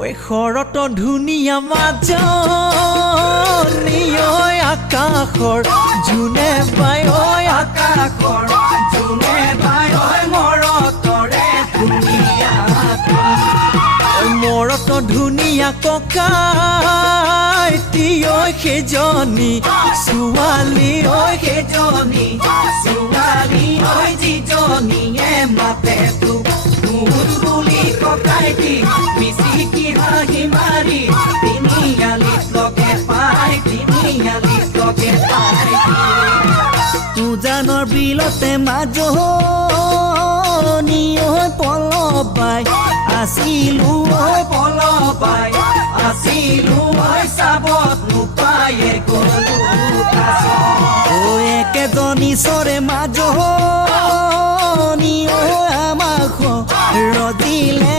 ঐ শৰত ধুনীয়া মাজনী ঐ আকাশৰ জোনে বাই ঐ আকাশৰ জোনে বাই ঐ মৰতৰে ধুনীয়া মৰত ধুনীয়া ককাইটি ঐ সেইজনী ছোৱালী ঐ সেইজনী ছোৱালী ঐ যিজনীয়ে মাতে তোক বুলি ককাইটি মিচিকি হাঁহি মাৰি তিনিআলিত লগে পাই তিনিআলিত লগে পাই উজানৰ বিলতে মাজনী ঐ পলবাই আছিলো ঐ পলবাই আছিলো ঐ চাবত নোপায়ে গলো ঐ একেজনী চৰে মাজনী ঐ আমাক ৰদিলে